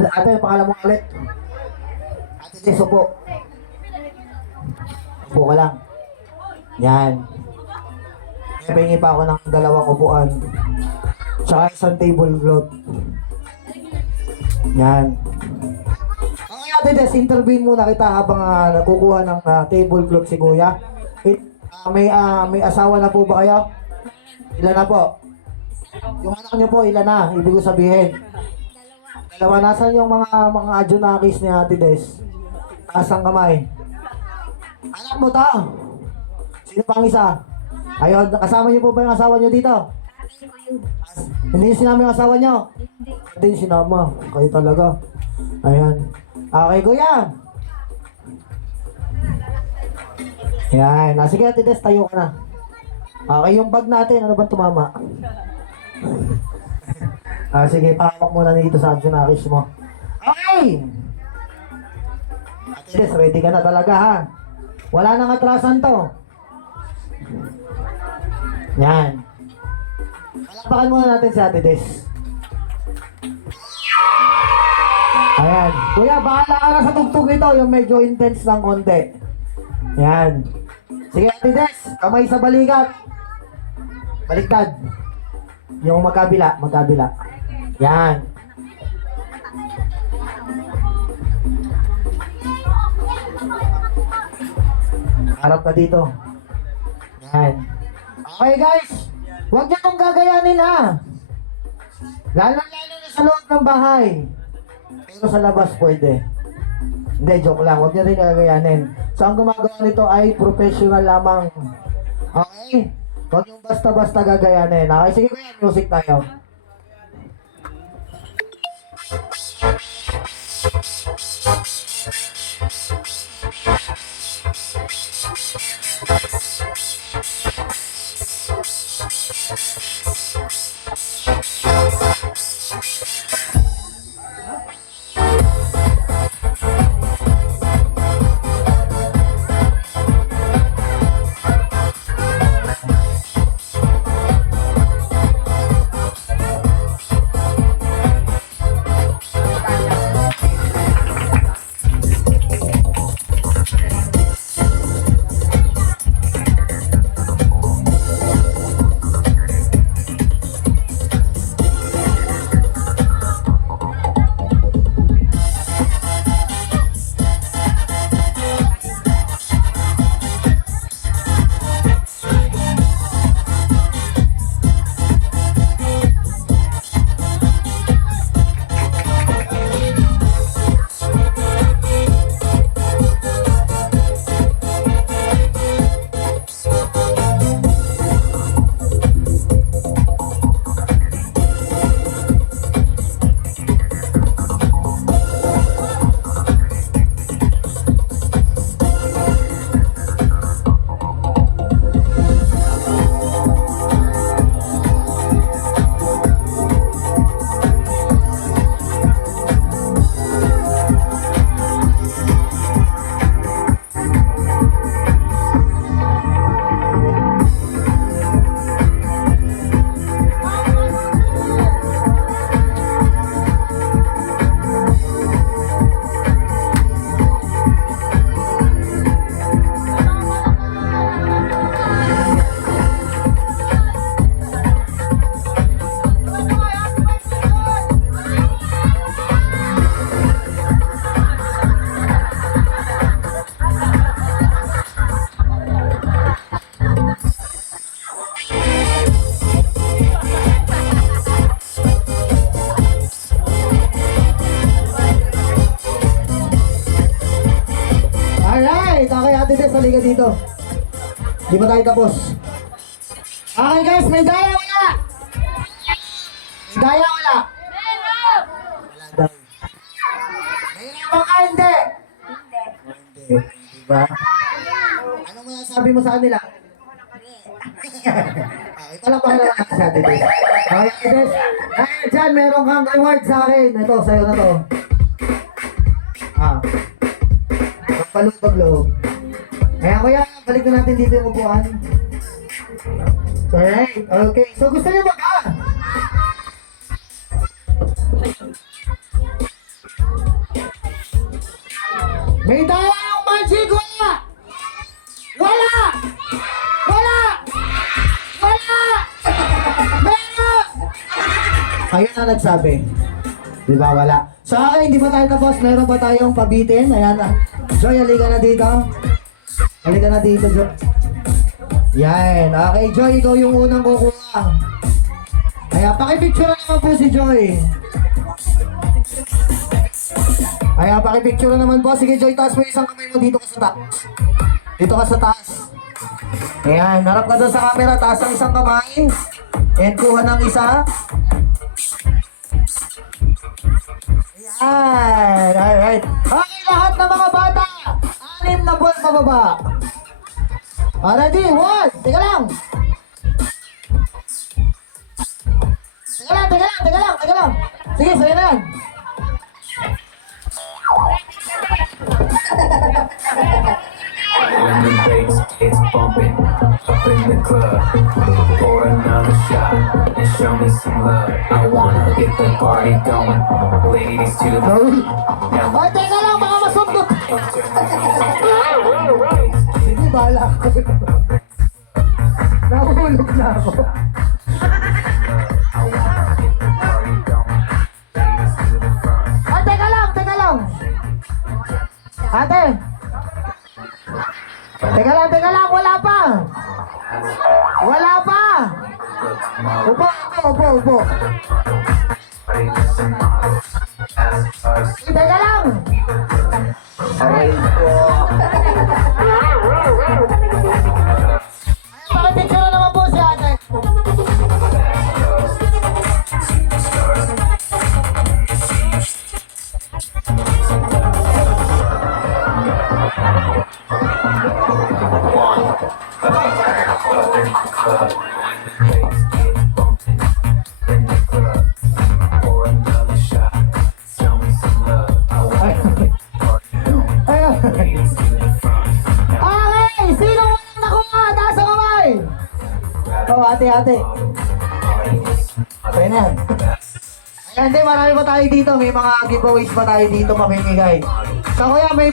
Ate, pangalan mo ulit. Ate Tess, upo. Upo ka lang. Yan. Pahingi pa ako ng 2 upuan. Tsaka isang tablecloth. Yan. Okay, Ate Tess, intervene muna kita habang nakukuha ng tablecloth si Kuya. May asawa na po ba kayo? Ilan na po? Yung anak niyo po, ilan na? Ibig ko sabihin. Dalawa. Nasaan yung mga adjunakis ni Ate Tess? Taas ang kamay. Anak mo to? Sino pang isa? Ayun, kasama niyo po ba yung asawa niyo dito? Hindi yung sinama yung asawa niyo? Hindi yung sinama. Kayo talaga. Ayan. Okay, Kuya. Ayan. Sige, Ate Tess, tayo ka na. Okay, yung bag natin, ano bang tumama? Sige, pahawak muna dito sa adjunakis mo. Okay! Ate Tess, ready ka na talaga ha? Wala nang atrasan to. Yan. Palakpakan muna natin si Ate Tess. Ayan. Kuya, bahala ka na sa tugtog ito, yung medyo intense ng konti. Yan. Sige, Ate Tess, kamay sa balikat. Baliktad. Yung magkabila. Yan. Harap ka dito. Yan. Okay guys, huwag niyo itong gagayanin ha. Lalo na sa loob ng bahay. Pero sa labas pwede. Hindi, joke lang. Huwag niyo rin gagayanin. So ang gumagawa nito ay professional lamang. Okay? Huwag yung basta-basta gagayanin. Okay, sige kuya, music tayo. Ate Tess, halika dito. Di ba tayo tapos? Okay guys, may daya wala? May daya wala? Meron! Wala daw. Mayroon ka hindi? Hindi. Diba? Anong masasabi mo sa kanila? Ito lang pakilala natin sa Ate Tess. Okay, Ate Tess. Dahil dyan, meron kang reward sa akin. Ito, sa'yo na to. Pagpalutog-loob. Kaya kuya, balik na natin dito yung upuan. Alright, okay. So gusto niyo mag May dalawang magic, wala! Wala! Wala! Wala! Meron! Ayun na nagsabi. Di ba, wala? Sa akin, di ba tayo tapos? Meron ba tayong pabitin? Ayan na. Joy, halika na dito. Halika na dito, Joy. Yan. Okay, Joy, ikaw yung unang kukuha. Ayan, pakipicture naman po si Joy. Ayan, pakipicture naman po. Sige, Joy, taas mo isang kamay mo dito ka sa taas. Dito ka sa taas. Ayan, harap ka doon sa camera. Taas ang isang kamay. And kuha ng isa. Ayan, alright. Okay, lahat ng mga bata. 6 na buwan pababa. Ready? 1. Teka lang. Teka lang. Sige, sa'yo na yan. When the bass is bumping up in the club, pour another shot and show me some love. I wanna get the party going, ladies to the now. Ay, teka lang, baka masundot. And turn the music down. When the bass is Hindi, bahala ako. Nahulog na ako. I wanna get the party going, ladies to the front. Ay, teka lang. Ate. Teka lang, wala pa. Upo. Teka lang. Aray ko. Pakipicture na naman po si ate. Pour another shot, show me some love. I wanna Ayun. ladies to the front. Okay, sino walang nakuha? Taas ang kamay. Oh, ate. Okay na yan. Ayan, di, marami pa tayo dito. May mga giveaways pa tayo dito mamimigay. So, kuya, may